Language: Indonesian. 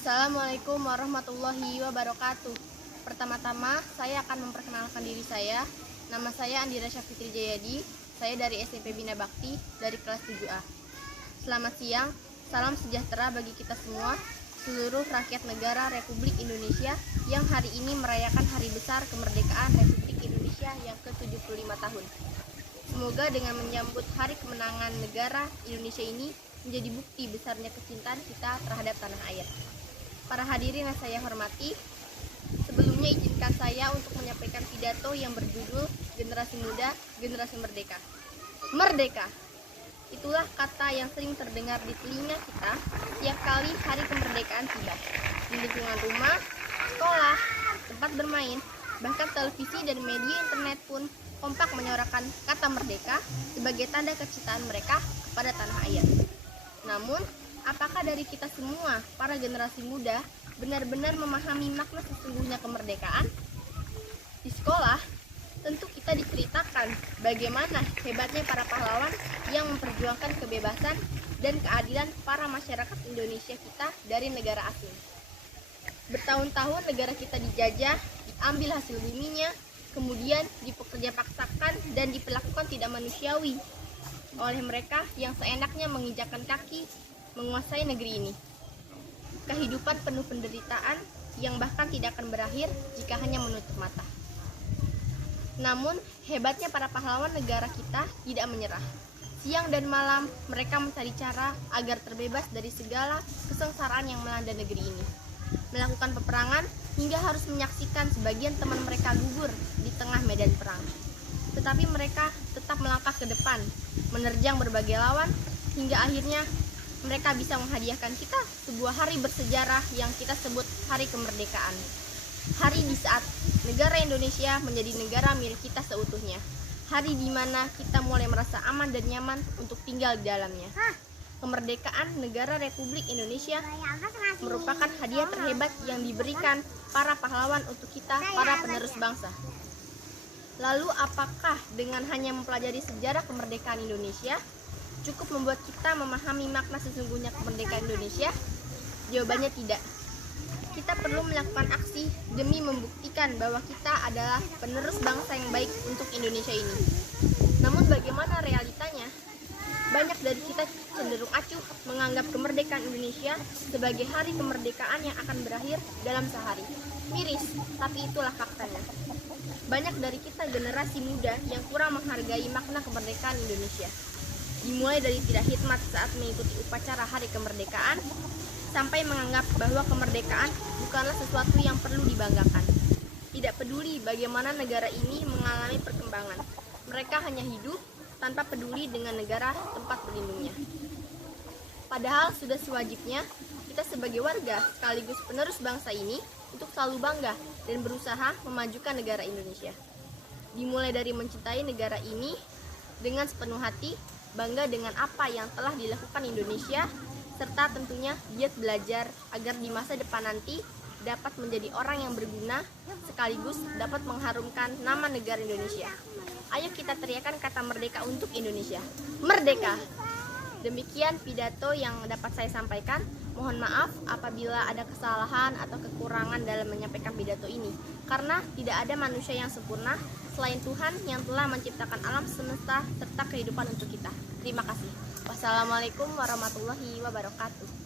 Assalamualaikum warahmatullahi wabarakatuh. Pertama-tama, saya akan memperkenalkan diri saya. Nama saya Andira Syafitri Jayadi. Saya dari SMP Bina Bakti dari kelas 7A. Selamat siang, salam sejahtera bagi kita semua, seluruh rakyat negara Republik Indonesia yang hari ini merayakan hari besar kemerdekaan Republik Indonesia yang ke-75 tahun. Semoga dengan menyambut hari kemenangan negara Indonesia ini menjadi bukti besarnya kecintaan kita terhadap tanah air. Para hadirin yang saya hormati, sebelumnya izinkan saya untuk menyampaikan pidato yang berjudul Generasi Muda, Generasi Merdeka. Merdeka! Itulah kata yang sering terdengar di telinga kita setiap kali hari kemerdekaan tiba. Di lingkungan rumah, sekolah, tempat bermain, bahkan televisi dan media internet pun kompak menyuarakan kata merdeka sebagai tanda kecintaan mereka kepada tanah air. Namun, apakah dari kita semua, para generasi muda, benar-benar memahami makna sesungguhnya kemerdekaan? Di sekolah, tentu kita diceritakan bagaimana hebatnya para pahlawan yang memperjuangkan kebebasan dan keadilan para masyarakat Indonesia kita dari negara asing. Bertahun-tahun negara kita dijajah, diambil hasil buminya, kemudian dipekerja paksakan dan diperlakukan tidak manusiawi oleh mereka yang seenaknya menginjakkan kaki menguasai negeri ini. Kehidupan penuh penderitaan yang bahkan tidak akan berakhir jika hanya menutup mata. Namun, hebatnya para pahlawan negara kita tidak menyerah. Siang dan malam, mereka mencari cara agar terbebas dari segala kesengsaraan yang melanda negeri ini. Melakukan peperangan hingga harus menyaksikan sebagian teman mereka gugur di tengah medan perang. Tetapi mereka tetap melangkah ke depan, menerjang berbagai lawan, hingga akhirnya mereka bisa menghadiahkan kita sebuah hari bersejarah yang kita sebut Hari Kemerdekaan. Hari di saat negara Indonesia menjadi negara milik kita seutuhnya. Hari di mana kita mulai merasa aman dan nyaman untuk tinggal di dalamnya. Kemerdekaan negara Republik Indonesia merupakan hadiah terhebat yang diberikan para pahlawan untuk kita, para penerus bangsa. Lalu apakah dengan hanya mempelajari sejarah kemerdekaan Indonesia cukup membuat kita memahami makna sesungguhnya kemerdekaan Indonesia? Jawabannya tidak. Kita perlu melakukan aksi demi membuktikan bahwa kita adalah penerus bangsa yang baik untuk Indonesia ini. Namun bagaimana realitanya? Banyak dari kita cenderung acuh menganggap kemerdekaan Indonesia sebagai hari kemerdekaan yang akan berakhir dalam sehari. Miris, tapi itulah faktanya. Banyak dari kita generasi muda yang kurang menghargai makna kemerdekaan Indonesia. Dimulai dari tidak khidmat saat mengikuti upacara hari kemerdekaan, sampai menganggap bahwa kemerdekaan bukanlah sesuatu yang perlu dibanggakan. Tidak peduli bagaimana negara ini mengalami perkembangan. Mereka hanya hidup tanpa peduli dengan negara tempat berlindungnya. Padahal sudah sewajibnya kita sebagai warga sekaligus penerus bangsa ini untuk selalu bangga dan berusaha memajukan negara Indonesia. Dimulai dari mencintai negara ini dengan sepenuh hati, bangga dengan apa yang telah dilakukan Indonesia, serta tentunya giat belajar agar di masa depan nanti dapat menjadi orang yang berguna sekaligus dapat mengharumkan nama negara Indonesia. Ayo kita teriakan kata merdeka untuk Indonesia. Merdeka! Demikian pidato yang dapat saya sampaikan. Mohon maaf apabila ada kesalahan atau kekurangan dalam menyampaikan pidato ini. Karena tidak ada manusia yang sempurna selain Tuhan yang telah menciptakan alam semesta serta kehidupan untuk kita. Terima kasih. Wassalamualaikum warahmatullahi wabarakatuh.